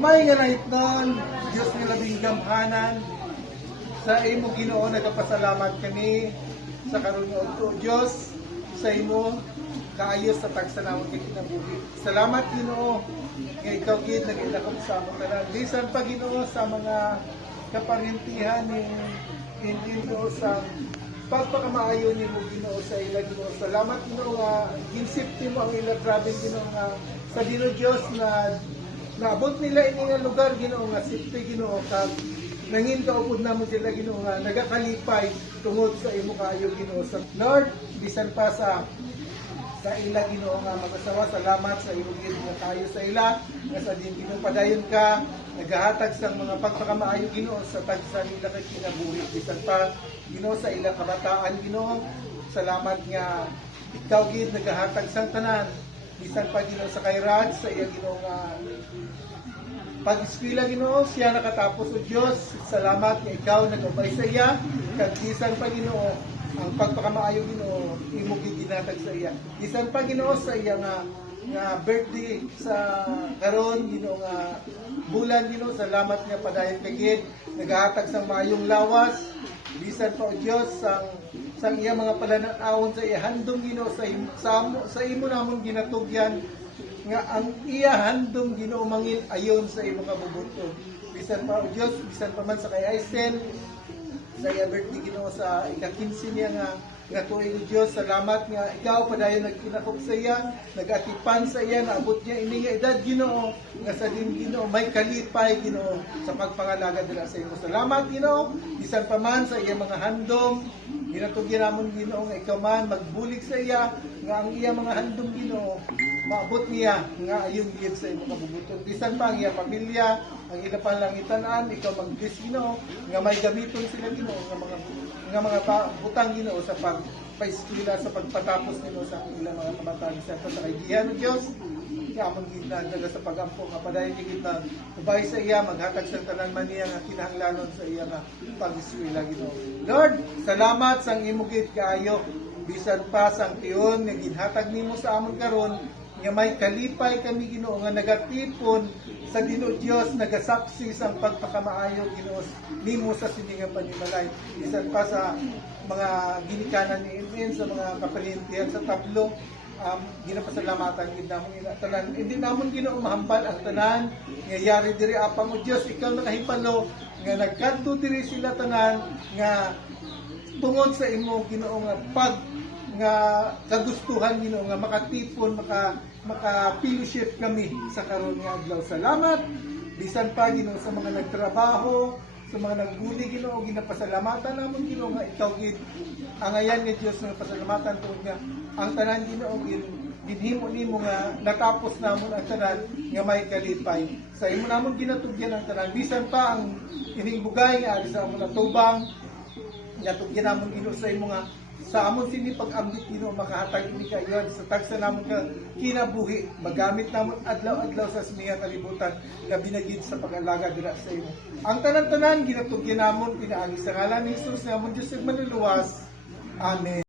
May nga naitnon, Diyos nga labing gamhanan, sa imo Ginoo nagapasalamat kami sa karon nga Diyos sa imo kaayos sa tagsanawon kay kinabuhi. Salamat Ginoo nga ikaw gid nag-ilakop sa among tanan. Bisan pa Ginoo sa mga kaparintihan ni Ginoo sa pagpakamaayo ni mo Ginoo sa ila Ginoo. Salamat Ginoo nga ginsipti mo ang ila grabe Ginoo nga sa Dino Dios na naabot nila ini nga lugar Ginoo nga sipti Ginoo kag nangin kaupod namo sila Ginoo nga nagakalipay tungod sa imo kaayo Ginoo. Sa Lord, bisan pa sa ila Ginoo nga mag-asawa, salamat sa imo gid nga kaayo sa ila nga sa din Ginoo padayon ka nagahatag sa mga pagpakamaayo Ginoo sa tagsa nila kay kinabuhi. Bisan pa Ginoo sa ila kabataan Ginoo, salamat nga ikaw gid nagahatag sang tanan. Bisan pa Ginoo sa kay Raj sa iya Ginoo nga pag-eskwela Ginoo siya nakatapos o Dios. Salamat nga ikaw nag-ubay sa iya kag bisan pa Ginoo ang pagpakamaayo Ginoo imo gid ginatag sa iya. Bisan pa Ginoo sa iya nga birthday sa karon Ginoo nga bulan Ginoo, salamat nga padayon kay gid nagahatag sang maayong lawas. Bisan pa o Dios sang iya mga palanawon sa iya handom Ginoo sa imo namon ginatugyan nga ang iya handom Ginoo mangin ayon sa imo kabubuton. Bisan pa o Dios, bisan pa man sa kay Aisen sa iya birthday Ginoo sa ika-15 niya nga tuig o Dios, salamat nga ikaw padayon nagkinakop sa iya, nagatipan sa iya, naabot niya ini nga edad Ginoo nga sa din Ginoo may kalipay Ginoo sa pagpangalaga dira sa imo. Salamat Ginoo, bisan pa man sa iya mga handom ginatugyan namon Ginoo nga ikaw man magbulig sa iya nga ang iya mga handom Ginoo maabot niya nga ayon gid sa imo kabubuton. Bisan pa ang iya pamilya, ang ila panlangitan-an, ikaw mag-bless Ginoo nga may gamiton sila Ginoo nga mga butang Ginoo sa pagpaeskwela sa pagpatapos Ginoo sa ilang mga kabataan sa kaibigan ng Dios. Amon gid na sa pagampo nga padayon gid na ubay sa iya maghatag sa tanan man niya nga kinahanglanon sa iya nga pag-eskwela Ginoo. Lord, salamat sang imo gid kaayo bisan pa sang tiyon nga ginhatag nimo sa amon karon nga may kalipay kami Ginoo nga nagatipon sa Dino Dios nagasaksi sang pagpakamaayo Ginoo nimo sa siningang panimalay. Bisan pa sa mga ginikanan ni Amen sa mga kapalintihan sa tablo ginapasalamatan gid namon ina tanan. Hindi namon Ginoo mahambal ang tanan nga yari diri apang o Dios ikaw nakahipalo nga nagkadto diri sila tanan nga tungod sa imo Ginoo nga pag nga kagustuhan Ginoo nga makatipon maka-fellowship kami sa karon nga adlaw. Salamat bisan pa Ginoo sa mga nagtrabaho, sa mga nagbuli Ginoo ginapasalamatan namon Ginoo nga ikaw gid ang ayan nga Dios nga pasalamatan tungod nga ang tanan Ginoo ginhimo nimo nga natapos namon ang tanan nga may kalipay. Sa imo namon ginatugyan ang tanan bisan pa ang ining bugay nga sa amon natubang ginatugyan namon Ginoo sa imo nga sa amon sini pag-ambit Ginoo makahatag ini kayon sa tagsa namon ka kinabuhi magamit namon adlaw-adlaw sa siningang kalibutan labi na gid sa pag-alaga dira sa imo. Ang tanan-tanan ginatugyan namon pinaagi sa ngalan ni Hesus nga amon Dios ug manluluwas. Amen.